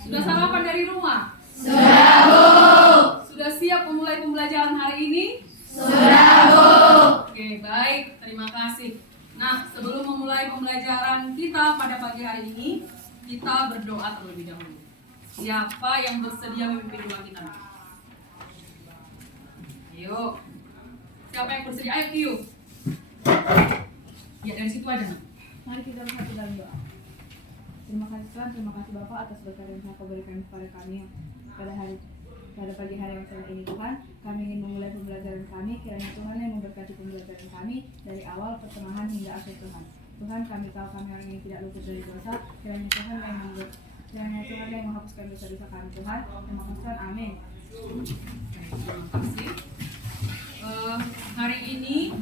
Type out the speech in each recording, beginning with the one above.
Sudah sarapan dari rumah? Sudah, Bu. Sudah siap memulai pembelajaran hari ini? Sudah, Bu. Oke, baik. Terima kasih. Nah, sebelum memulai pembelajaran kita pada pagi hari ini, kita berdoa terlebih dahulu. Siapa yang bersedia memimpin doa kita? Ayo. Siapa yang bersedia? Ayo, Kiyu. Ya, dari situ aja. Mari kita bersatu dalam doa. Terima kasih Tuhan, terima kasih Bapak atas berkat yang Kau berikan kepada kami pada pagi hari yang cerah ini Tuhan. Kami ingin memulai pembelajaran kami, kiranya Tuhan yang memberkati pembelajaran kami dari awal, pertengahan hingga akhir Tuhan. Tuhan, kami tahu kami orang ini tidak luput dari dosa, kiranya Tuhan yang menghapuskan dosa-dosa kami Tuhan. Terima kasih Tuhan, amin. Terima kasih. Hari ini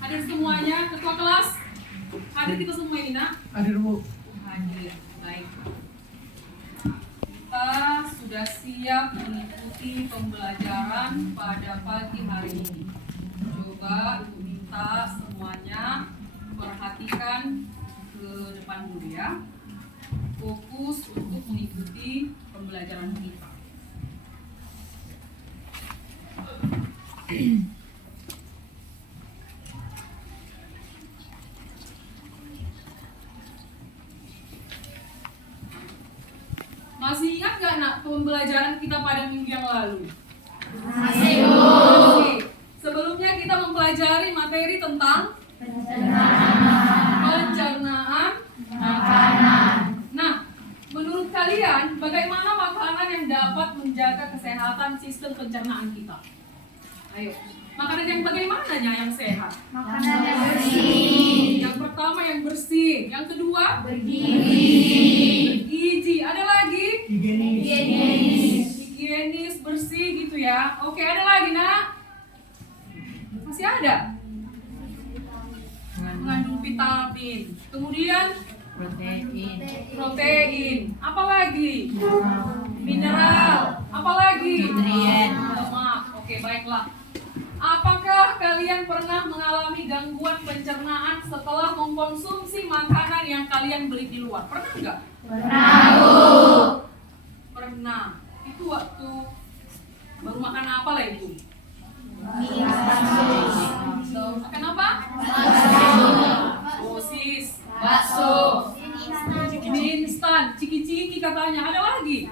hadir semuanya, ketua kelas. Hadir kita semua ini, nak? Hadir, Bu. Hadir, baik. Kita sudah siap mengikuti pembelajaran pada pagi hari ini. Coba Ibu minta semuanya perhatikan ke depan dulu ya. Fokus untuk mengikuti pembelajaran kita. Masih ingat gak nak pembelajaran kita pada minggu yang lalu? Masih, Bu. Oke. Sebelumnya kita mempelajari materi tentang pencernaan Makanan. Nah, menurut kalian bagaimana makanan yang dapat menjaga kesehatan sistem pencernaan kita? Ayo, makanan yang bagaimananya yang sehat? Makanan yang bersih. Yang pertama yang bersih, yang kedua Bergizi. bergizi, ada lagi Higienis. higienis, bersih gitu ya. Oke, ada lagi nak? Masih ada? Mengandung vitamin. Kemudian protein. Apa lagi? Mineral. Apa lagi? Nutrien. Lemak. Oke, baiklah. Apakah kalian pernah mengalami gangguan pencernaan setelah mengkonsumsi makanan yang kalian beli di luar? Pernah nggak? Pernah, Bu. Pernah. Itu waktu baru makan apa lah itu? Makan apa? Sosis, bakso, mie instan, ciki-ciki katanya. Ada lagi?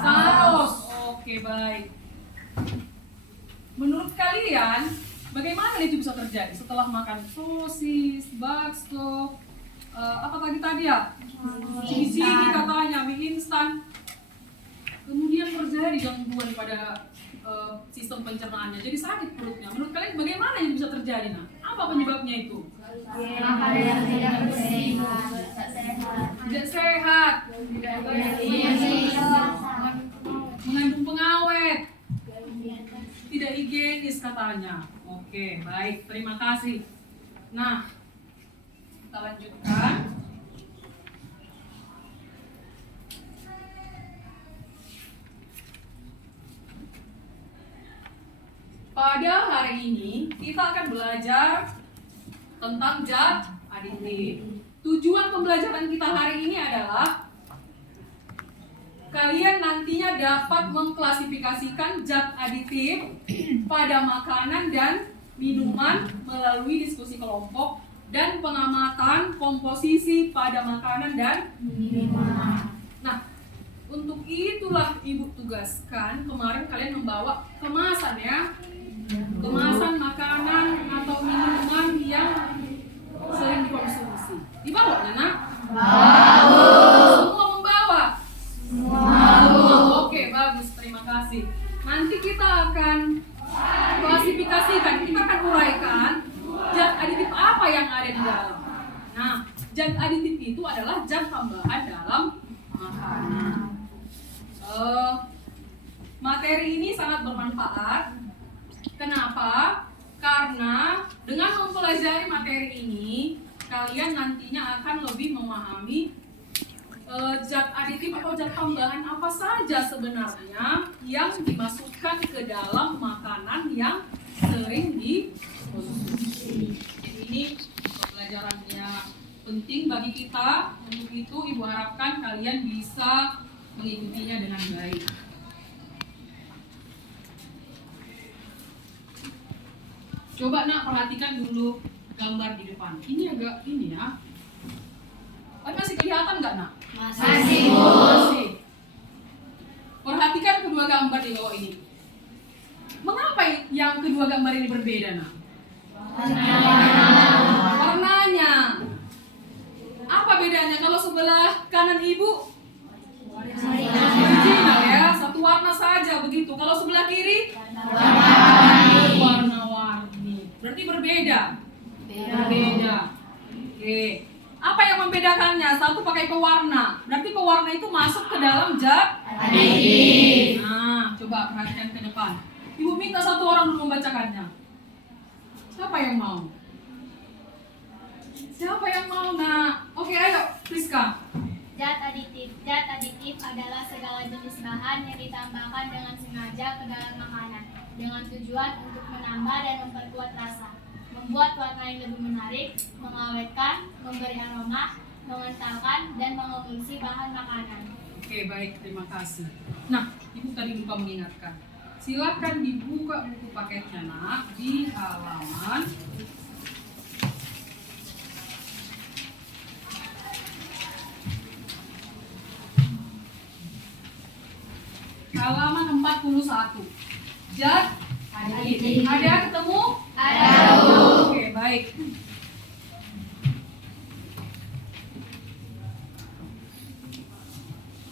Saus. Oke, baik. Menurut kalian, bagaimana itu bisa terjadi setelah makan sosis, bakso, apa tadi ya? Ciki-ciki katanya, mie instan. Kemudian terjadi gangguan pada sistem pencernaannya, jadi sakit perutnya. Menurut kalian bagaimana itu bisa terjadi? Nah, apa penyebabnya itu? Makanan yang tidak bersih. Tidak sehat, mengandung pengawet, tidak higienis katanya. Oke, baik, terima kasih. Nah, kita lanjutkan. Pada hari ini kita akan belajar tentang zat aditif. Tujuan pembelajaran kita hari ini adalah kalian nantinya dapat mengklasifikasikan zat aditif pada makanan dan minuman melalui diskusi kelompok dan pengamatan komposisi pada makanan dan minuman. Nah, untuk itulah Ibu tugaskan kemarin kalian membawa kemasan ya. Kemasan makanan atau minuman yang sering dikonsumsi. Dibawanya nak? Semua membawa? Oke, bagus, terima kasih. Nanti kita akan klasifikasikan, kita akan uraikan zat aditif apa yang ada di dalam. Nah, zat aditif itu adalah zat tambahan dalam makanan. Materi ini sangat bermanfaat. Kenapa? Karena dengan mempelajari materi ini, kalian nantinya akan lebih memahami zat aditif atau zat tambahan apa saja sebenarnya yang dimasukkan ke dalam makanan yang sering dikonsumsi. Ini pembelajarannya penting bagi kita. Untuk itu Ibu harapkan kalian bisa mengikutinya dengan baik. Coba nak perhatikan dulu gambar di depan. Ini agak ini ya. Masih kelihatan nggak nak? Masih, Bu. Masih. Perhatikan kedua gambar di bawah ini. Mengapa yang kedua gambar ini berbeda nak? Warnanya. Apa bedanya? Kalau sebelah kanan ibu original ya, satu warna saja begitu. Kalau sebelah kiri warna-warni. Berarti berbeda. Berbeda. Oke. Apa yang membedakannya? Satu pakai pewarna. Berarti pewarna itu masuk ke dalam zat aditip. Nah, coba perhatikan ke depan. Ibu minta satu orang dulu membacakannya. Siapa yang mau? Siapa yang mau nak? Oke, ayo, Priska. Zat aditif adalah segala jenis bahan yang ditambahkan dengan sengaja ke dalam makanan dengan tujuan untuk menambah dan memperkuat rasa, membuat warna yang lebih menarik, mengawetkan, memberi aroma, mengentalkan, dan mengemulsi bahan makanan. Oke, baik, terima kasih. Nah, ibu tadi lupa mengingatkan. Silakan dibuka buku paketnya nak di halaman halaman 41. Zat aditif. Ada ketemu? Ada, Bu. Oke, baik.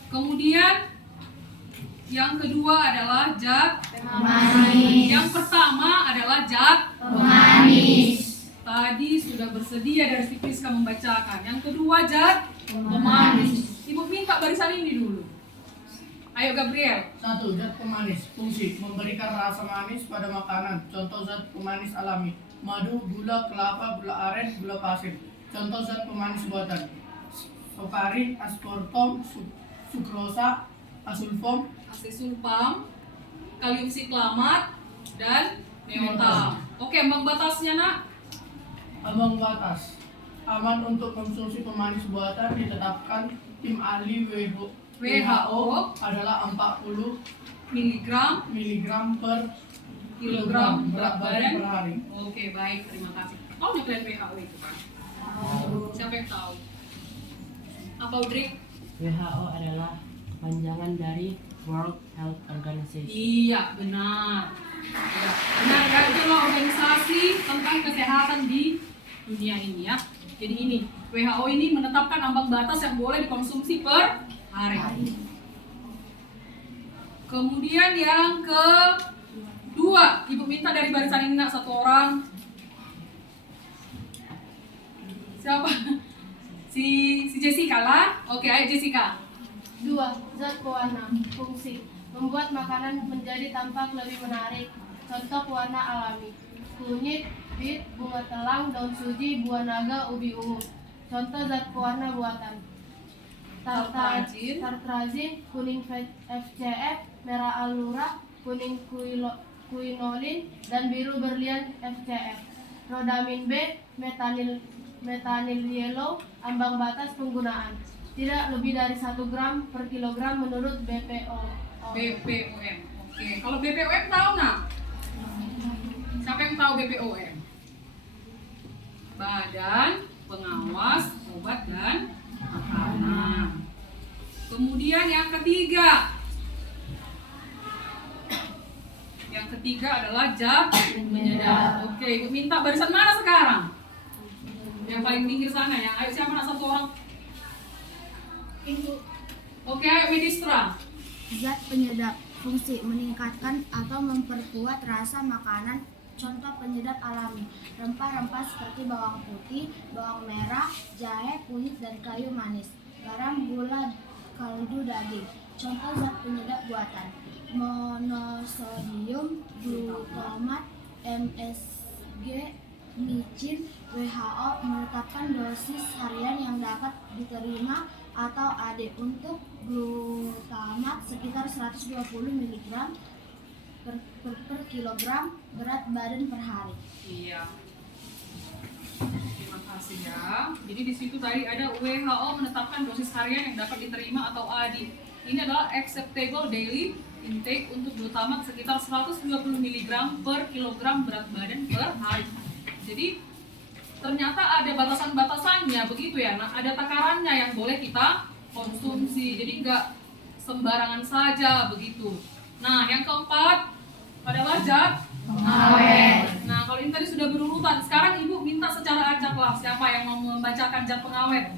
Kemudian yang kedua adalah zat Pemanis. Yang pertama adalah zat Pemanis. Tadi sudah bersedia dari si Priska membacakan. Yang kedua zat pemanis. Ibu minta barisan ini dulu. Ayo Gabriel. 1. Zat pemanis. Fungsi: memberikan rasa manis pada makanan. Contoh zat pemanis alami: madu, gula, kelapa, gula aren, gula pasir. Contoh zat pemanis buatan: sokarin, aspartam, sukrosa, asulfam, Asesulfam, kalium siklamat, dan neotam. Oke, ambang batasnya nak. ambang batas. Aman untuk konsumsi pemanis buatan ditetapkan tim ahli WHO adalah 40 Miligram miligram per kilogram berat badan per hari. Oke, baik, terima kasih. Tahu nilai WHO itu kan? Siapa yang tahu? Apa Udrik? WHO adalah panjangan dari World Health Organization. Iya, benar. Ya, benar kan? Itu adalah organisasi tentang kesehatan di dunia ini ya. Jadi ini, WHO ini menetapkan ambang batas yang boleh dikonsumsi per hari. Kemudian yang kedua, ibu minta dari barisan ini nak satu orang. Siapa? Si Jessica lah. Oke, ayo Jessica. 2. Zat pewarna. Fungsi: membuat makanan menjadi tampak lebih menarik. Contoh warna alami: kunyit, bit, bunga telang, daun suji, buah naga, ubi ungu. Contoh zat pewarna buatan: Tartrazin. tartrazin, kuning FCF, merah alura, kuning quinolin, dan biru berlian FCF. Rodamin B, metanil yellow. Ambang batas penggunaan: tidak lebih dari 1 gram per kilogram menurut BPOM. Oke, kalau BPOM tahu nggak? Siapa yang tahu BPOM? Badan Pengawas Obat dan Makanan. Kemudian yang ketiga. Yang ketiga adalah zat penyedap. Oke, ibu minta barisan mana sekarang? Yang paling pinggir sana ya. Ayo siapa nak satu orang? Oke, ayo Medistra. Zat penyedap. Fungsi: meningkatkan atau memperkuat rasa makanan. Contoh penyedap alami: rempah-rempah seperti bawang putih, bawang merah, jahe, kunyit, dan kayu manis. Garam, gula, kaldu daging. Contoh zat penyedap buatan: monosodium glutamat, MSG, micin. WHO menetapkan dosis harian yang dapat diterima atau AD untuk glutamat sekitar 120 mg per kilogram berat badan per hari. Iya. Terima kasih ya. Jadi di situ tadi ada WHO menetapkan dosis harian yang dapat diterima atau ADI. ini adalah acceptable daily intake untuk glutamat sekitar 120 mg per kilogram berat badan per hari. Jadi ternyata ada batasan-batasannya begitu ya. Nah, ada takarannya yang boleh kita konsumsi. Jadi nggak sembarangan saja begitu. Nah, yang keempat adalah zat pengawet. Nah, kalau ini tadi sudah berurutan. Sekarang Ibu minta secara acak lah siapa yang mau membacakan zat pengawet.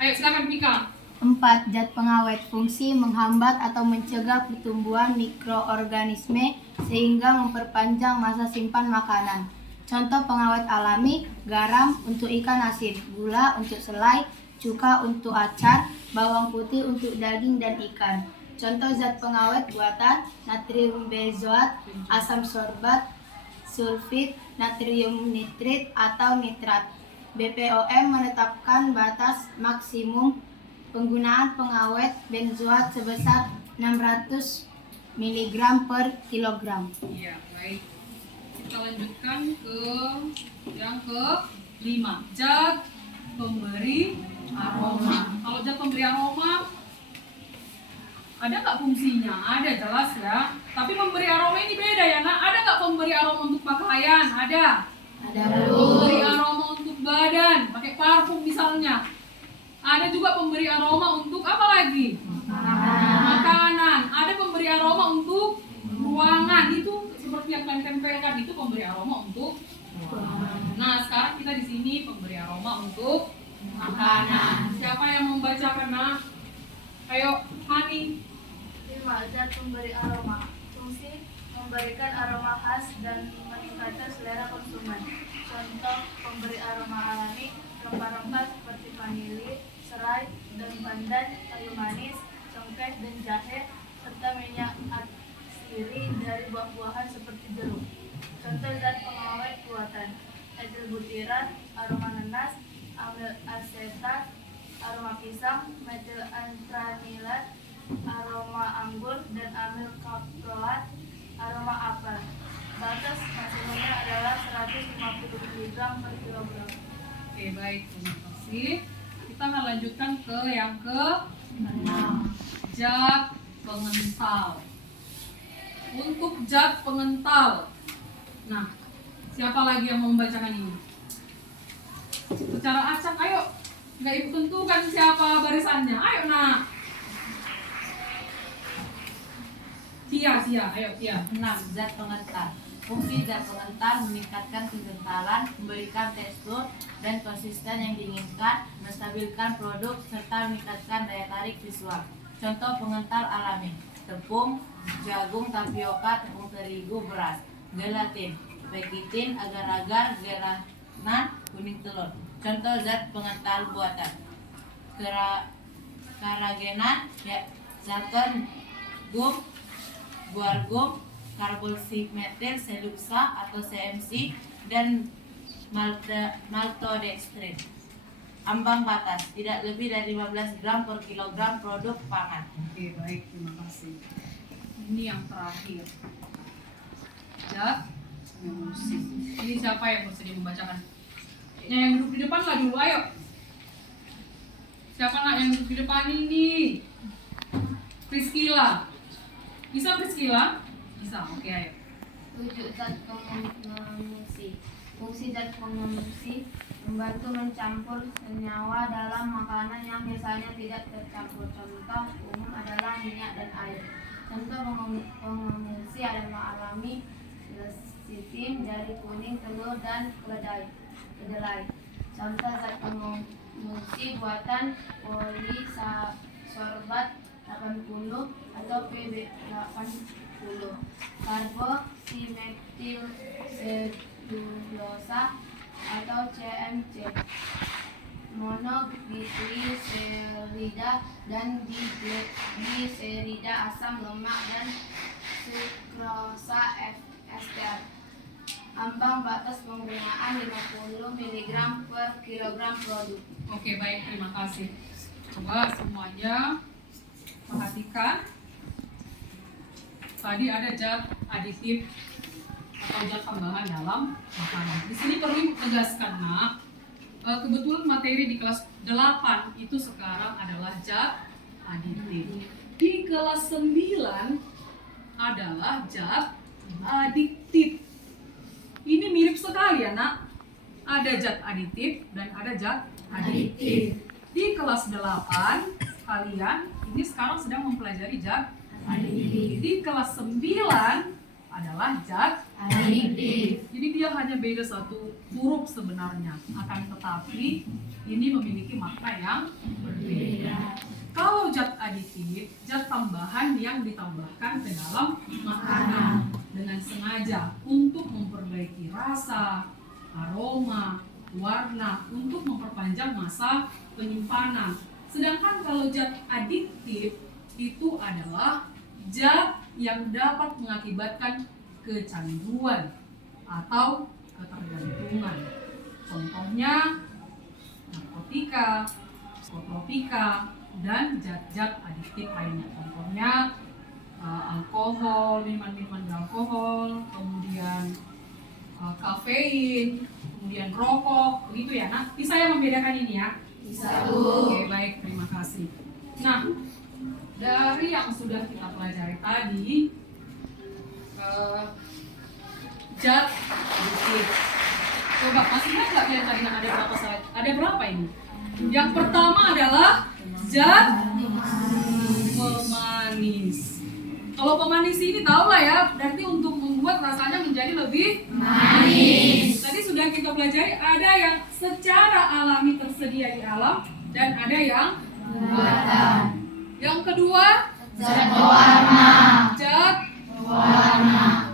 Ayo silakan Pika. 4. Zat pengawet fungsi menghambat atau mencegah pertumbuhan mikroorganisme sehingga memperpanjang masa simpan makanan. Contoh pengawet alami: garam untuk ikan asin, gula untuk selai, cuka untuk acar, bawang putih untuk daging dan ikan. Contoh zat pengawet buatan: natrium benzoat, asam sorbat, sulfit, natrium nitrit atau nitrat. BPOM menetapkan batas maksimum penggunaan pengawet benzoat sebesar 600 mg per kilogram. Iya, baik. Kita lanjutkan ke yang ke-5. Zat pemberi aroma. Kalau zat pemberi aroma ada nggak fungsinya? Ada, jelas ya. Tapi pemberi aroma ini beda ya, Nak. Ada nggak pemberi aroma untuk pakaian? Ada. Pemberi aroma untuk badan, pakai parfum misalnya. Ada juga pemberi aroma untuk apa lagi? Makanan. Ada pemberi aroma untuk ruangan. Itu seperti yang kalian tempelkan, itu pemberi aroma untuk ruangan. Nah, sekarang kita di sini pemberi aroma untuk makanan. Siapa yang membacakan? Nah, ayo, Hani. 5. Zat pemberi aroma fungsi memberikan aroma khas dan meningkatkan selera konsumen. Contoh pemberi aroma alami: rempah-rempah seperti vanili, serai, daun pandan, kayu manis, cengkeh dan jahe, serta minyak siri dari buah-buahan seperti jeruk. Contoh zat pengawet buatan: etil butiran, aroma nanas, amil asetat, aroma pisang, metil antranilat, aroma anggur, dan amil kaproat, aroma apel. Batas maksimumnya adalah 150 mg per kilogram. Oke, baik, terima kasih. Kita akan lanjutkan ke yang ke-6. Zat pengental. Untuk zat pengental. Nah, siapa lagi yang mau membacakan ini? Secara acak, ayo. Nggak Ibu tentukan siapa barisannya. Ayo, Nak. Tia, ayo Tia. 6. Zat pengental. Fungsi zat pengental meningkatkan kekentalan, memberikan tekstur dan konsisten yang diinginkan, menstabilkan produk, serta meningkatkan daya tarik visual. Contoh pengental alami: tepung, jagung, tapioka, tepung terigu, beras. Gelatin, pekitin, agar-agar, gelanan, kuning telur. Contoh zat pengental buatan: karagenan, zaton, gum, guar gum, karboksimetil, seluksa atau CMC, dan maltodextrin. Ambang batas tidak lebih dari 15 gram per kilogram produk pangan. Oke, baik, terima kasih. Ini yang terakhir. Zat emulsi. Ini siapa yang bersedia membacakan? Yang duduk di depan lah dulu, ayo. Siapa nak yang duduk di depan ini? Priscilla. Bisa Priscilla? Bisa, oke, ayo. 7. Zat pengemulsi. Fungsi zat pengemulsi membantu mencampur senyawa dalam makanan yang biasanya tidak tercampur. Contoh umum adalah minyak dan air. Contoh pengemulsi adalah alami: lecitin, jari kuning, telur, dan kedelai. Contoh zat pengemulsi buatan: polisorbat 80 atau PB80, karboksimetil selulosa atau CMC, monogliserida dan digliserida, asam lemak, dan sukrosa ester. Ambang batas penggunaan 50 mg per kilogram produk. Oke, baik, terima kasih. Coba semuanya perhatikan. Tadi ada zat aditif atau zat tambahan dalam makanan. Di sini perlu ditegaskan, Nak. Kebetulan materi di kelas 8 itu sekarang adalah zat aditif. aditif. Di kelas 9 adalah zat adiktif. Ini mirip sekali ya nak. Ada zat aditif dan ada zat adiktif. Di kelas 8 kalian ini sekarang sedang mempelajari zat adiktif. Di kelas 9 adalah zat adiktif. Jadi dia hanya beda satu huruf sebenarnya. Akan tetapi ini memiliki makna yang berbeda. Kalau zat aditif, zat tambahan yang ditambahkan ke dalam makanan dengan sengaja untuk memperbaiki rasa, aroma, warna, untuk memperpanjang masa penyimpanan. Sedangkan kalau zat adiktif itu adalah zat yang dapat mengakibatkan kecanduan atau ketergantungan. Contohnya narkotika, psikotropika, dan zat-zat adiktif lainnya. Contohnya alkohol, minuman-minuman beralkohol, kemudian kafein, kemudian rokok, begitu ya. Nah, bisa ya membedakan ini ya? Bisa, Bu. Oke, baik, terima kasih. Nah, dari yang sudah kita pelajari tadi, zat adiktif. Coba, masih ingat nggak kalian tadi ada berapa slide? Ada berapa ini? Yang pertama adalah zat pemanis. Kalau pemanis ini tahu lah ya, berarti untuk membuat rasanya menjadi lebih manis. Tadi sudah kita pelajari, ada yang secara alami tersedia di alam dan ada yang buatan. Yang kedua, Zat pewarna. zat Pewarna.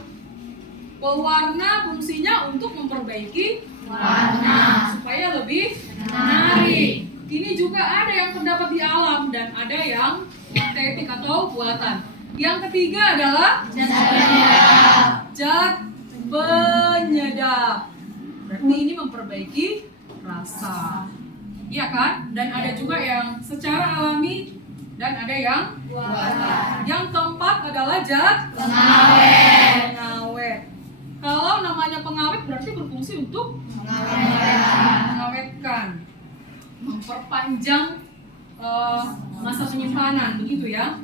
pewarna fungsinya untuk memperbaiki Warna. supaya lebih menarik. Ini juga ada yang terdapat di alam dan ada yang sintetik atau buatan. Yang ketiga adalah Zat penyedap. zat penyedap. Berarti ini memperbaiki rasa. Iya kan? Dan ada juga yang secara alami dan ada yang buatan. Yang keempat adalah zat Pengawet. pengawet. Kalau namanya pengawet berarti berfungsi untuk mengawetkan, memperpanjang masa penyimpanan, begitu ya.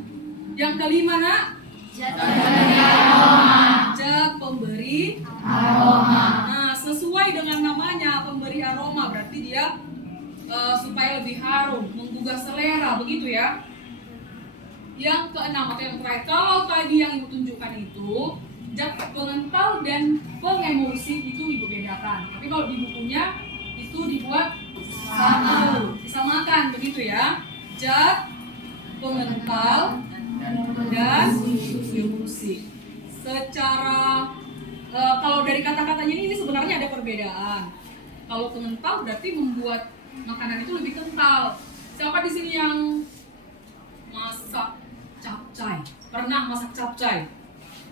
Yang kelima nak, Zat pemberi aroma. zat pemberi Aroma. Nah, sesuai dengan namanya pemberi aroma, berarti dia supaya lebih harum, menggugah selera, begitu ya. Yang keenam atau yang terakhir, kalau tadi yang ibu tunjukkan itu zat pengental dan pengemulsi itu ibu bedakan. Tapi kalau di bukunya itu dibuat satu, disamakan, begitu ya. Zat pengental dan emulsi. Secara kalau dari kata-katanya ini sebenarnya ada perbedaan. Kalau pengental berarti membuat makanan itu lebih kental. Siapa di sini yang masak capcay? Pernah masak capcay?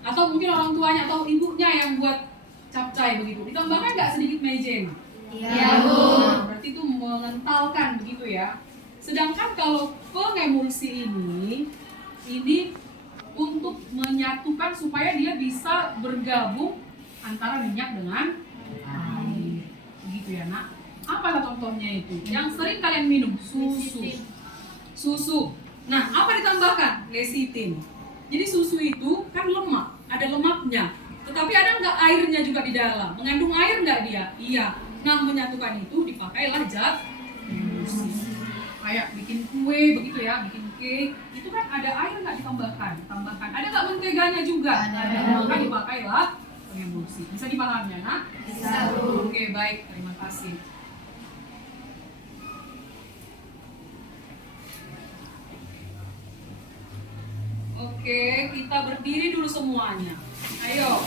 Atau mungkin orang tuanya atau ibunya yang buat capcay begitu. Ditambahkan nggak sedikit mejeng? Iya, Bu. Berarti itu mengentalkan begitu ya. Sedangkan kalau pengemulsi ini untuk menyatukan supaya dia bisa bergabung antara minyak dengan air. Begitu ya nak. Apalah contohnya itu? Yang sering kalian minum susu. Nah, apa ditambahkan? Lecitin. Jadi susu itu kan lemak, ada lemaknya. Tetapi ada nggak airnya juga di dalam? Mengandung air nggak dia? Iya. Nah, menyatukan itu dipakailah zat emulsi. Kayak bikin kue begitu ya, bikin cake, itu kan ada air nggak ditambahkan? Tambahkan. Ada nggak menteganya juga? Ada. Maka dipakailah pengemulsi. Bisa dipahami ya, nak? Bisa, Bu. Oke, baik. Terima kasih. Oke, kita berdiri dulu semuanya. Ayo.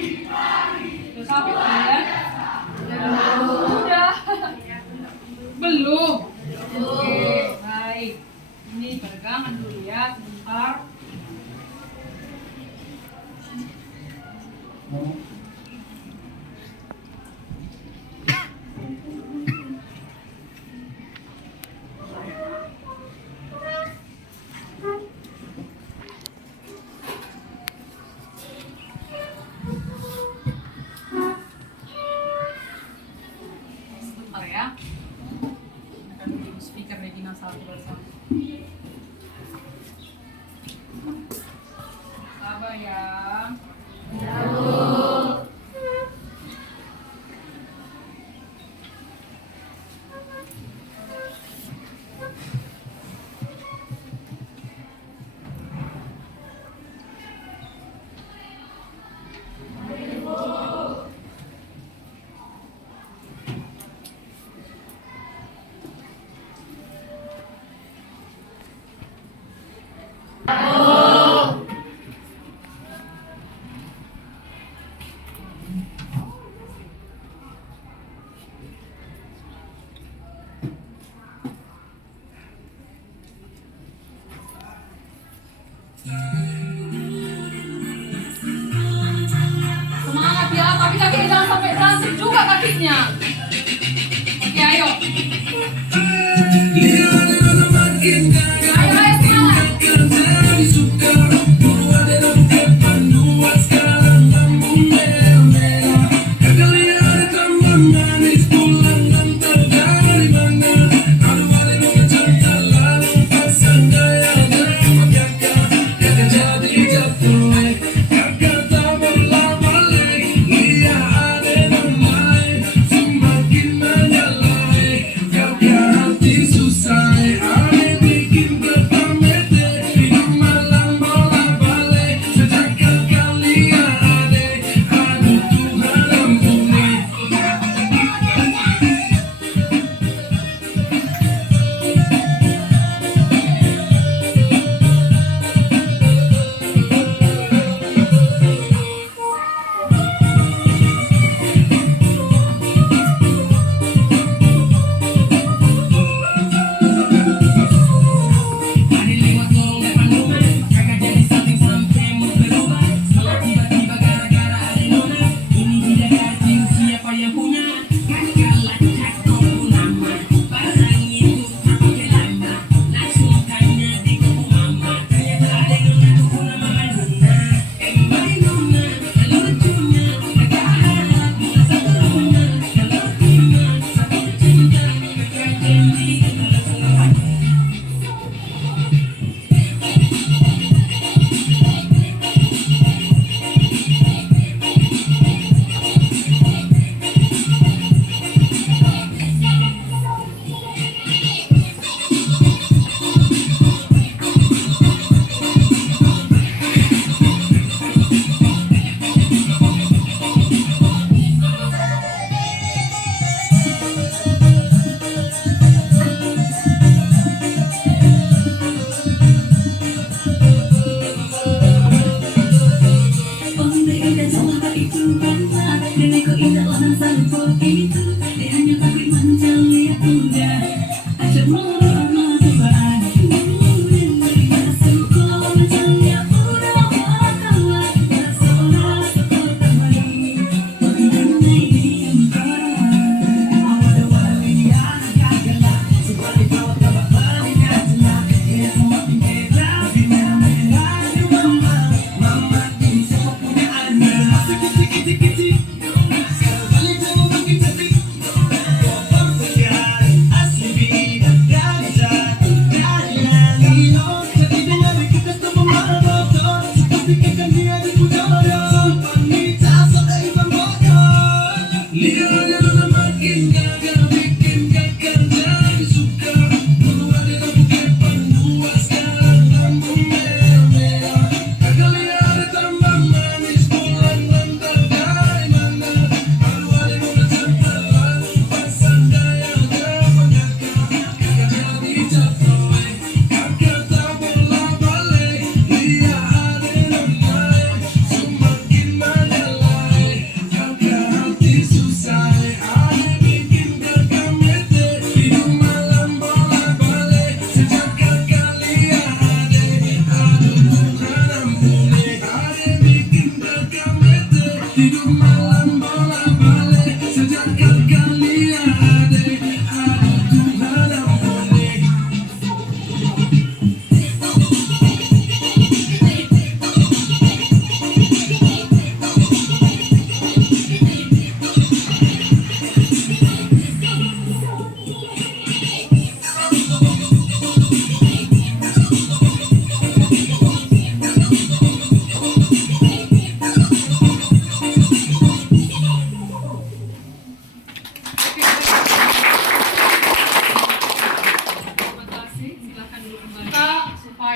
Udah sampai kalian? Udah. Belum. Oke, baik. Ini pegangan dulu ya, sebentar. Speaker Regina satu bersama. Sabar ya. Semangat ya, tapi kakinya jangan sampai berantem juga kakinya. Oke, ayo. Ayo, semangat. Yeah.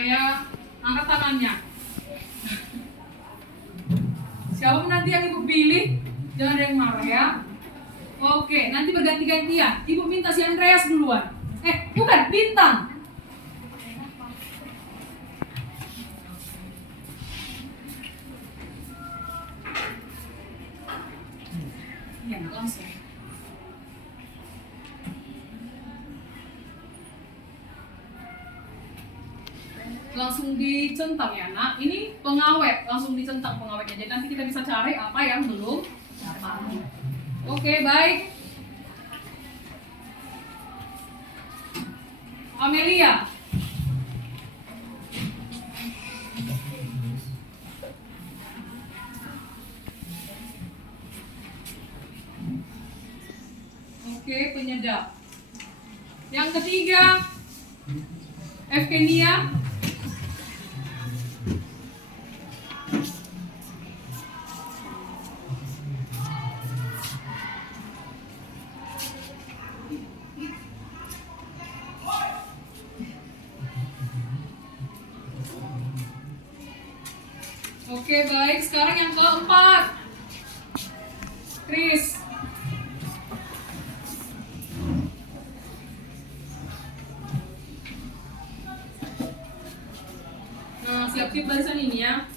saya angkat tangannya. Siapa nanti yang ibu pilih, jangan ada yang marah ya. Oke, nanti berganti-gantian. Ibu minta si Andreas duluan. Bukan, Bintang. Iya, langsung. Langsung dicentang ya nak. Ini pengawet, langsung dicentang pengawetnya. Jadi nanti kita bisa cari apa yang belum matang. Oke, baik. Amelia. Oke, penyedap. Yang ketiga, Evgenia. Oke, baik. Sekarang yang keempat, Chris. Nah, siap-siap barisan ini ya.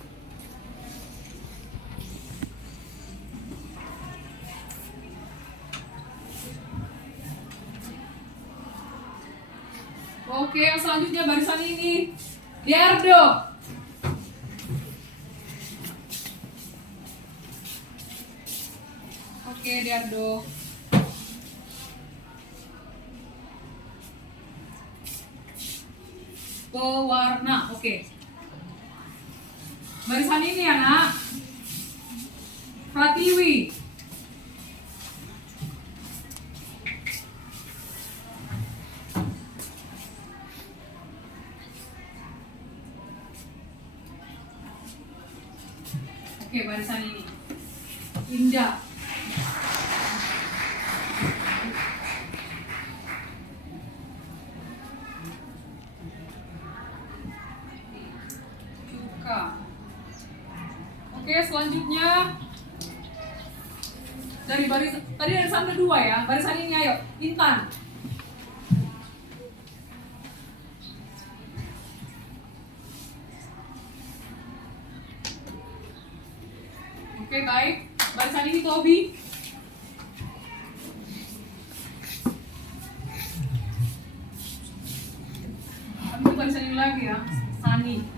Oke, yang selanjutnya barisan ini, Diardo. Oke, Diardo. Pewarna, oke. Barisan ini ya nak, Pratiwi. Oke, barisan ini, Indah. Oke, selanjutnya dari barisan tadi ada sampai 2 ya. Barisan ini ayo, Intan. Oke, baik. Barisan ini Tobi. Habis itu barisan ini lagi ya, Sani.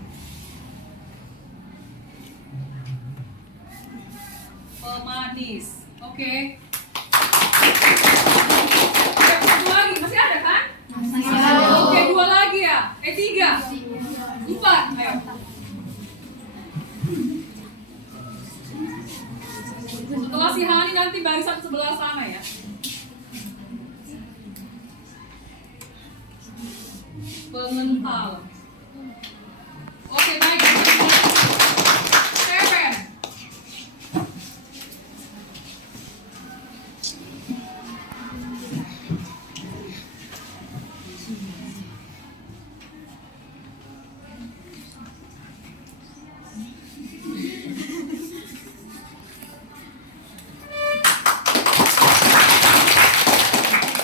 Pemanis. Oke. Satu lagi, masih ada kan? Masih ada. Oke, 2 lagi ya. 3. 4. Ayo. Setelah si Hani nanti barisan sebelah sana ya. Pengental. Oke, baik. 7.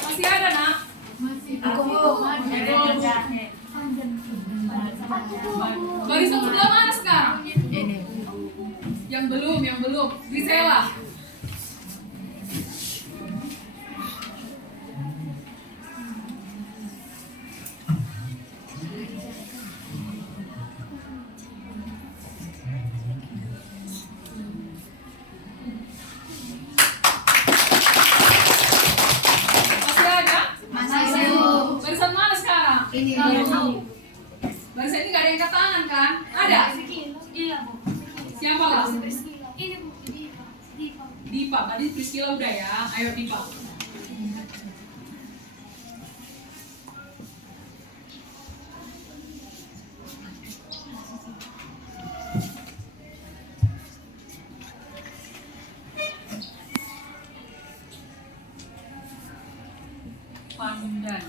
Masih ada nak? Barisan sebelah mana sekarang? Yang belum. Grisela. Masih ada? Masih. Barisan mana sekarang? Ini. Barisan ini gak ada yang angkat tangan kan? Ada? Iya, Bu. Siapa lah? Ini, Bu. Dipa, tadi Priscila udah ya. Ayo Dipa. Pandan.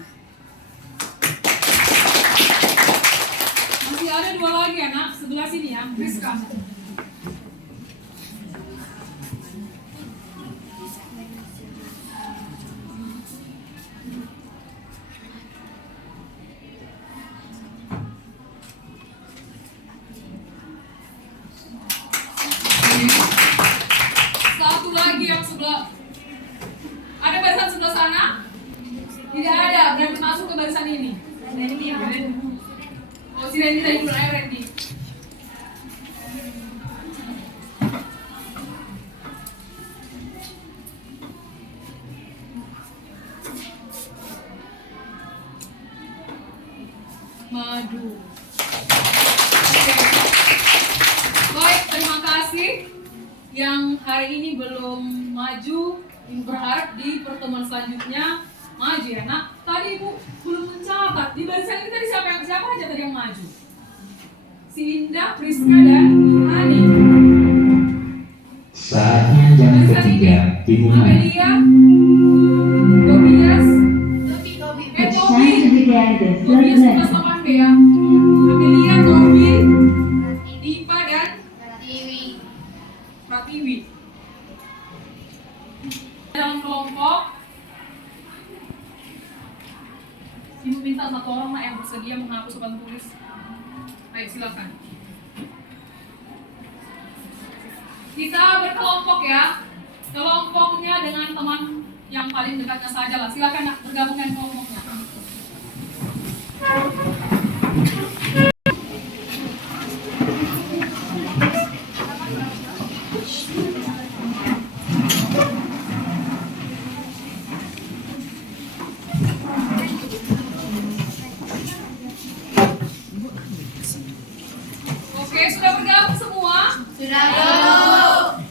Masih Ada dua lagi anak, sebelah sini ya, Priska. Satu lagi yang sebelah. Ada barisan sebelah sana? Tidak ada, berarti masuk ke barisan ini. Oh, si Randy tadi dulu, ayo Randy. Madu. Oke. Baik, terima kasih. Yang hari ini belum maju, berharap di pertemuan selanjutnya maju ya nak. Tadi ibu belum mencatat di barisan ini tadi siapa aja tadi yang maju? Si Indah, Priska dan Ani. Saatnya jam ketiga dimulai. Amelia, Tobias, Tobi, Tobias kelas 8B ya. Amelia, Tobi, Dipa dan Pratiwi. Dalam kelompok, ibu minta satu orang nak yang bersedia menghapus papan tulis. Baik, silakan. Kita berkelompok ya. Kelompoknya dengan teman yang paling dekatnya saja lah. Silakan nak bergabung dengan kelompoknya. Oke, sudah bergabung semua? Sudah bergabung.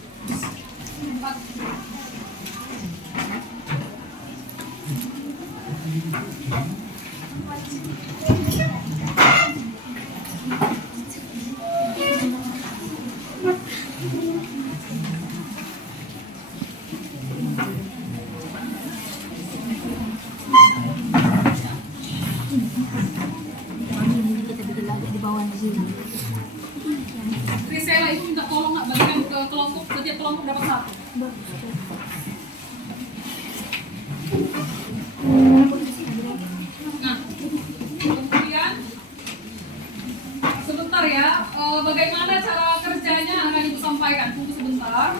Priscilla itu minta tolong nak bagikan ke kelompok, setiap kelompok dapat satu. Nah, kemudian sebentar ya, bagaimana cara kerjanya akan ibu sampaikan. Tunggu sebentar.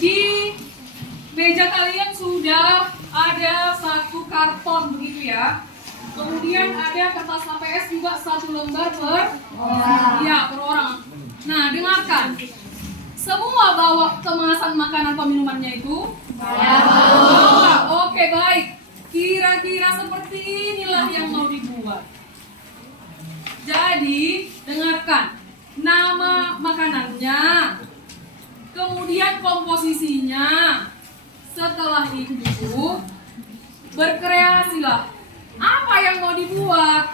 Di meja kalian sudah ada satu karton begitu ya. Kemudian ada kertas HPS juga satu lembar per orang. Ya, per orang. Nah, dengarkan. Semua bawa kemasan makanan peminumannya itu? Bawa. Oke, baik. Kira-kira seperti inilah yang mau dibuat. Jadi, dengarkan. Nama makanannya, kemudian komposisinya. Setelah itu berkreasilah. Apa yang mau dibuat?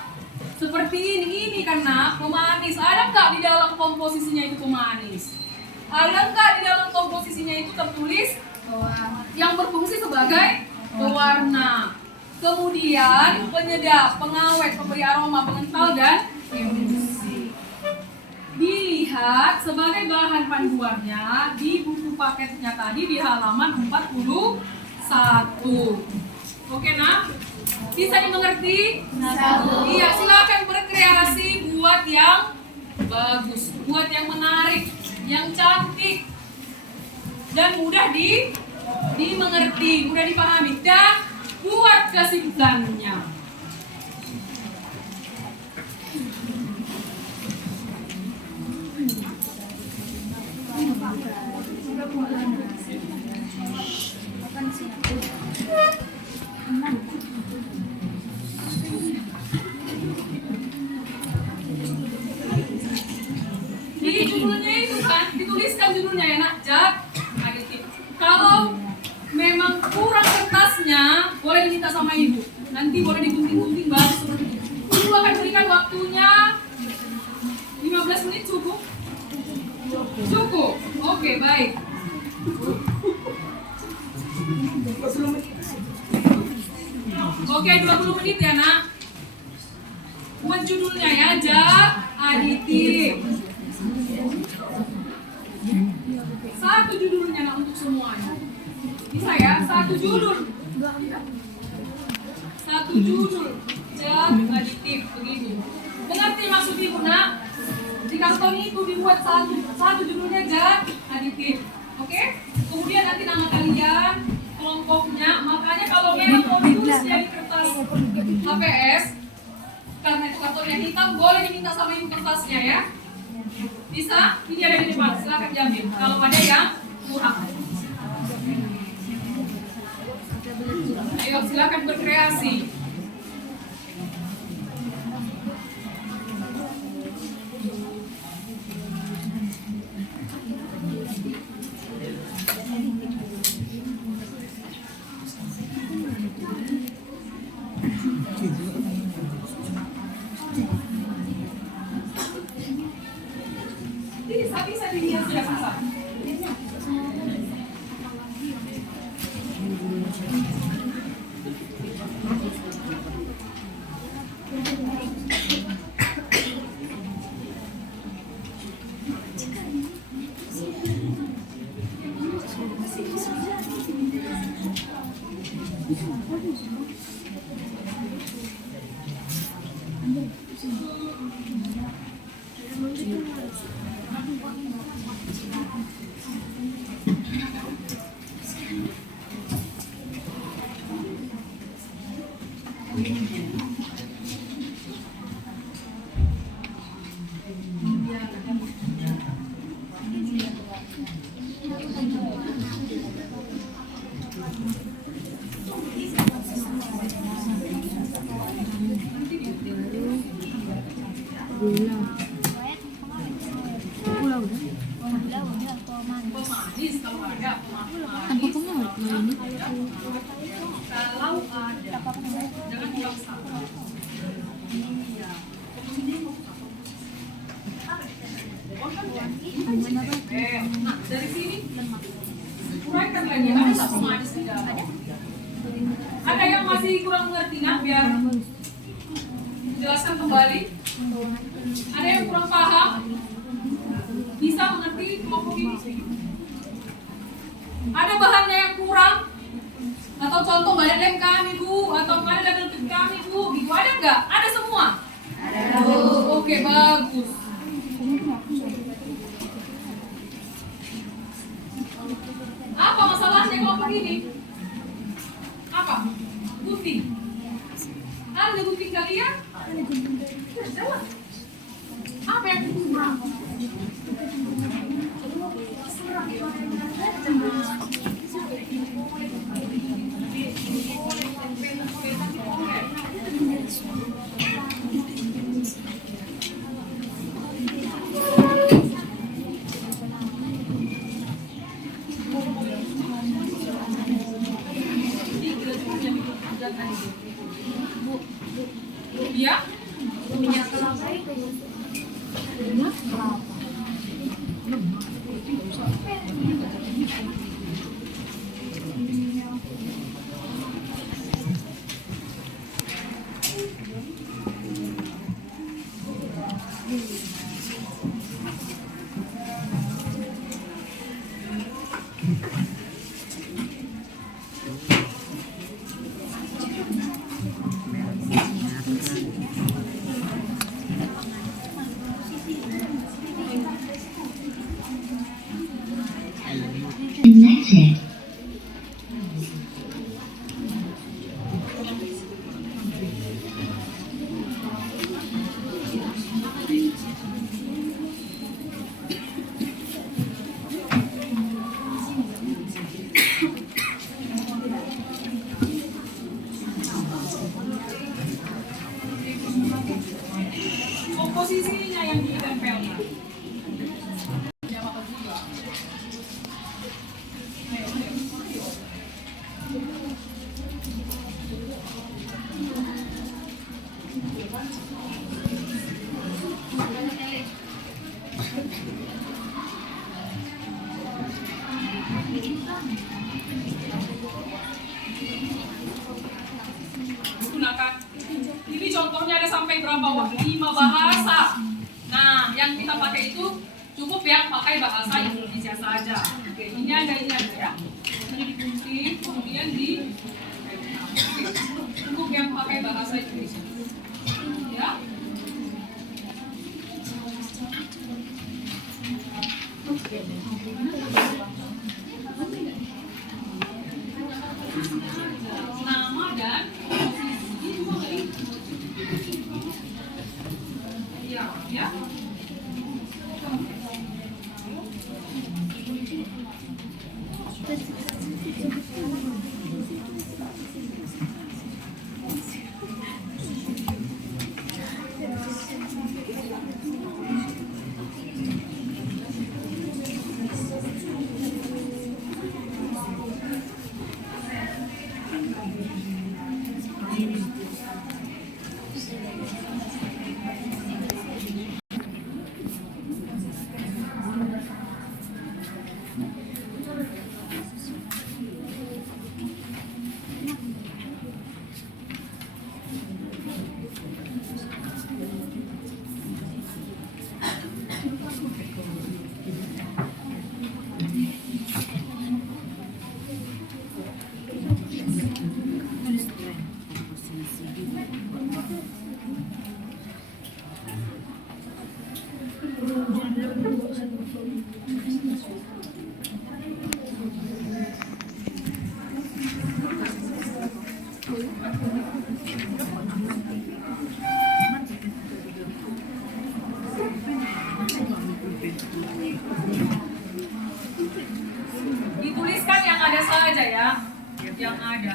Seperti ini kan nak, pemanis. Ada nggak di dalam komposisinya itu pemanis? Ada nggak di dalam komposisinya itu tertulis yang berfungsi sebagai pewarna? Kemudian penyedap, pengawet, pemberi aroma, pengental dan emulsi. Dilihat sebagai bahan panduannya di buku paketnya tadi di halaman 41. Oke nak? Bisa dimengerti? Iya, silakan berkreasi buat yang bagus, buat yang menarik, yang cantik dan mudah dimengerti, mudah dipahami dan buat kesimpulannya. Di judulnya itu kan dituliskan judulnya ya nak, Jak. Kalau memang kurang kertasnya boleh diminta sama ibu. Nanti boleh digunting-gunting bagus seperti itu. Dua akan berikan waktunya 15 menit cukup? Cukup. Oke, baik. Oke, 20 menit ya, Nak. Buat judulnya ya, zat aditif. Satu judulnya, Nak, untuk semuanya. Bisa ya? Satu judul. Satu judul. Zat aditif, begitu. Mengerti maksud Ibu, Nak? Di karton itu dibuat satu judulnya zat aditif. Oke? Kemudian nanti nama kalian, kelompoknya. Makanya kalau memang mau tulisnya di kertas HPS, karena itu kartonnya hitam, boleh diminta sama ibu kertasnya ya. Bisa? Ini ada di depan, silahkan diambil. Kalau ada yang kurang. Ayo silahkan berkreasi. Bisa dilihat sudah bisa. Pemanis kalau ada, kalau ada, jangan dipaksa. Nah, dari sini uraikan lagi, ada tak pemanis di dalam? Ada yang masih kurang mengerti, nah biar jelaskan kembali. Ada yang kurang paham? Bisa mengerti kelompok ini? Ada bahannya yang kurang? Atau contoh nggak ada lem kami Bu? Atau nggak ada label kami Bu? Gitu ada nggak? Ada semua? Ada. Oke, bagus. Apa masalahnya kelompok ini? Apa? Gunting. Ada gunting kalian? Jawab. Apa yang kurang? Ya? Minyak kelapa itu. Minyak kelapa. Connected. berapa? 5 bahasa. Nah, yang kita pakai itu cukup ya, pakai bahasa Indonesia saja. Oke, ini ada ya. Ini digunting, kemudian di cukup yang pakai bahasa Indonesia. Ya. Nama dan ya. Dituliskan yang ada saja ya, yang ada.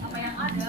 Apa yang ada?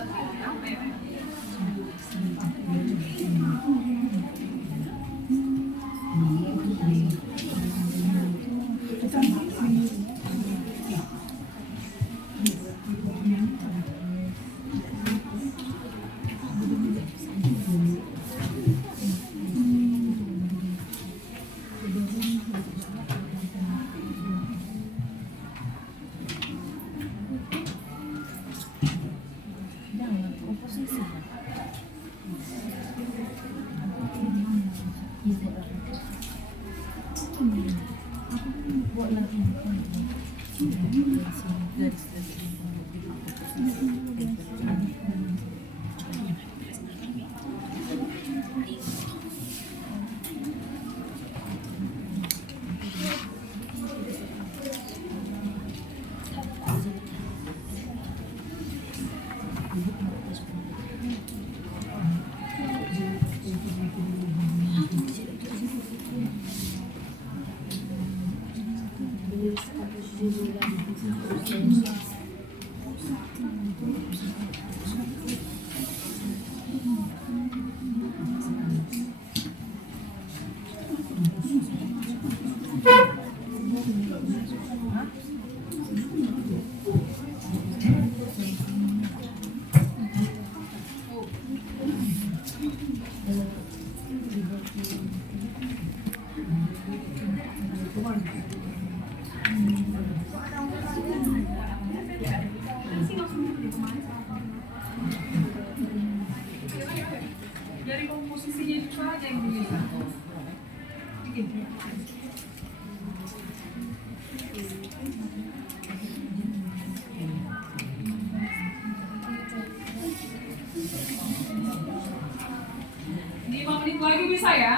selesai ya.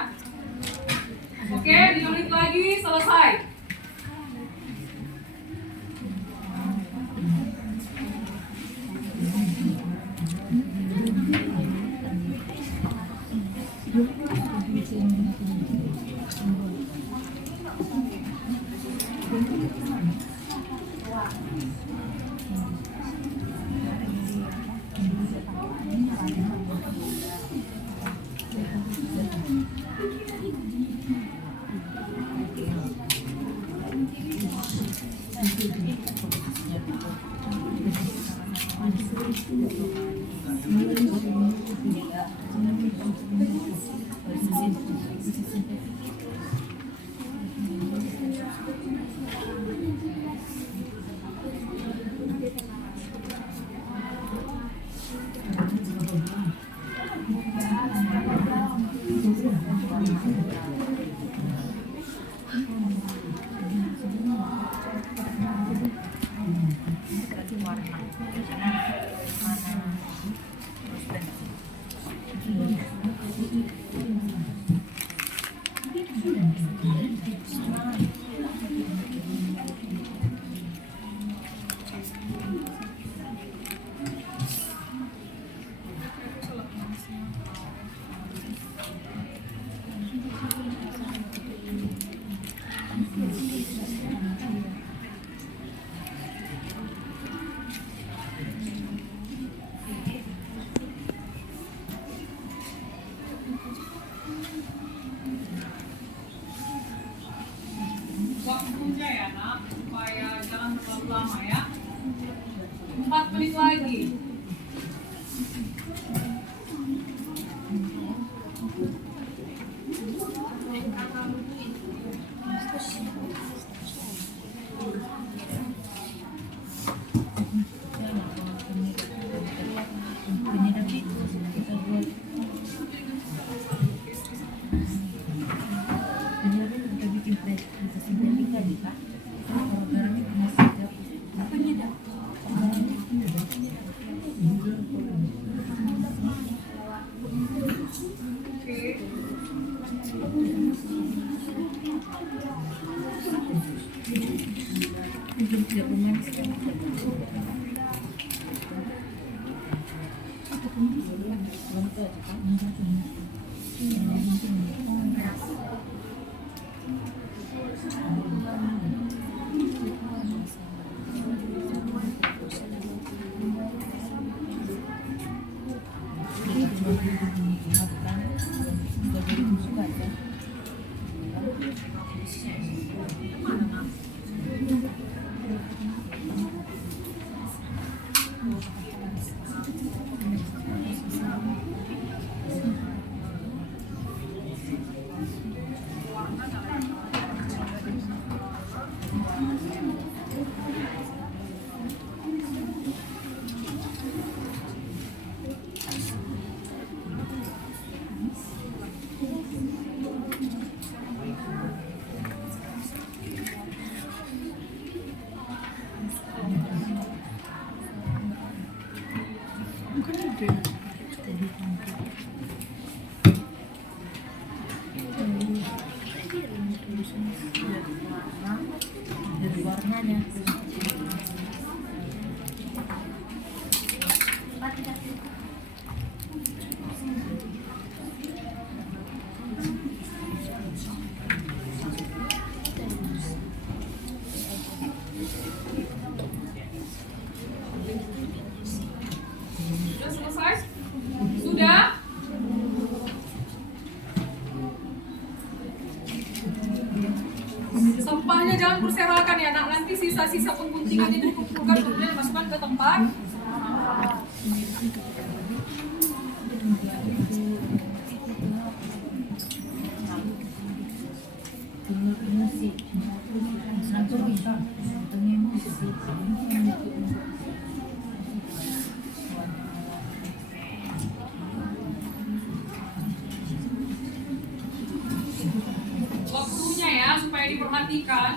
Oke, 5 menit lagi selesai. Waktunya ya nak, supaya jangan terlalu lama ya. 4 menit lagi. Sudah selesai? Sudah? Sampahnya jangan berserakan ya nak. Nanti sisa-sisa pengguntingannya dikumpulkan kemudian dimasukkan ke tempat. Waktunya ya supaya diperhatikan.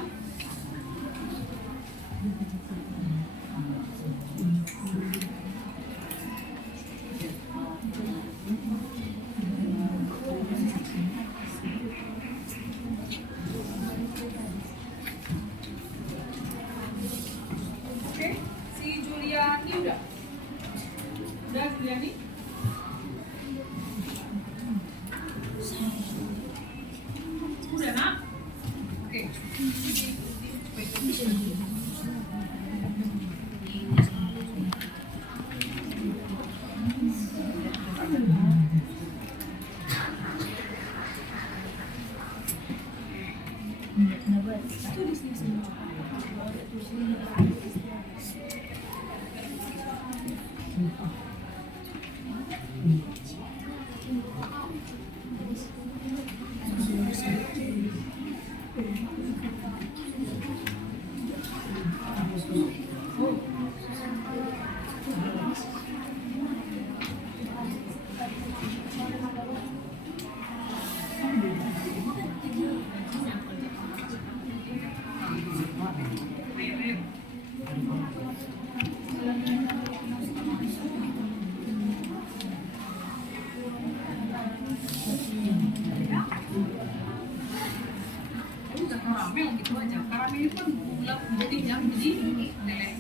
Udah karamel gitu aja. Karamel itu kan gula putihnya jadi leleh.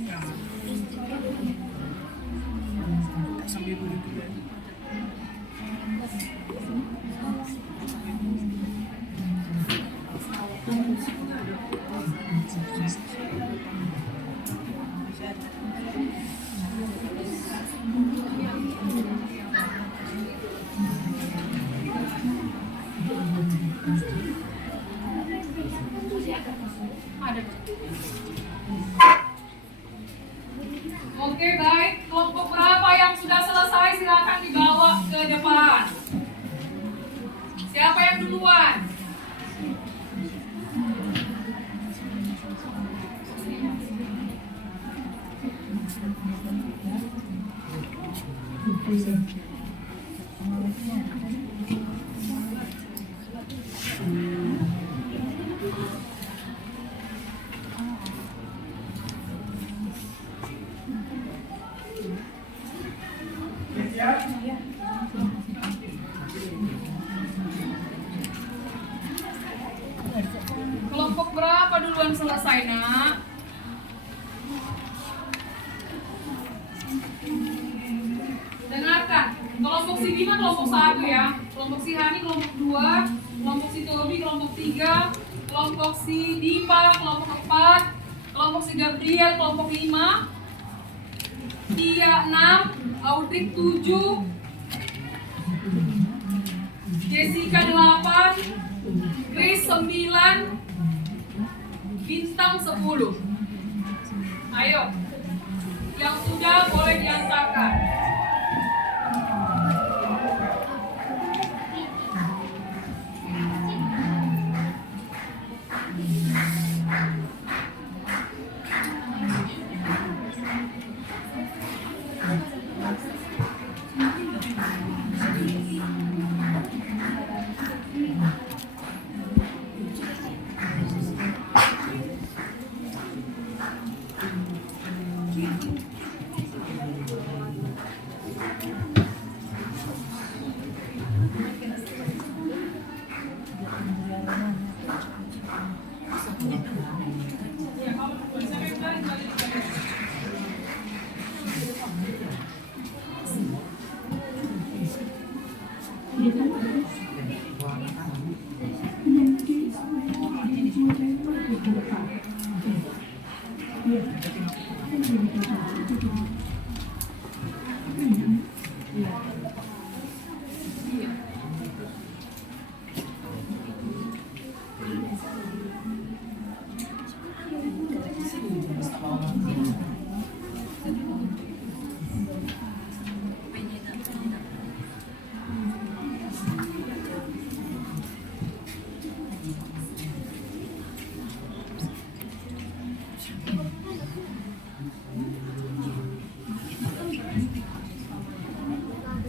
Oke, baik. Kelompok berapa yang sudah selesai silakan dibawa ke depan. Siapa yang duluan? Kelompok berapa duluan selesai, Nak? Dengarkan, kelompok si Bima kelompok 1 ya, kelompok si Hani kelompok 2, kelompok si Tobi kelompok 3, kelompok si Dipa kelompok 4, kelompok si Gabriel kelompok 5, Tia 6, Audrey 7, Jessica 8, Chris 9, Bintang 10. Ayo, yang sudah boleh diantarkan.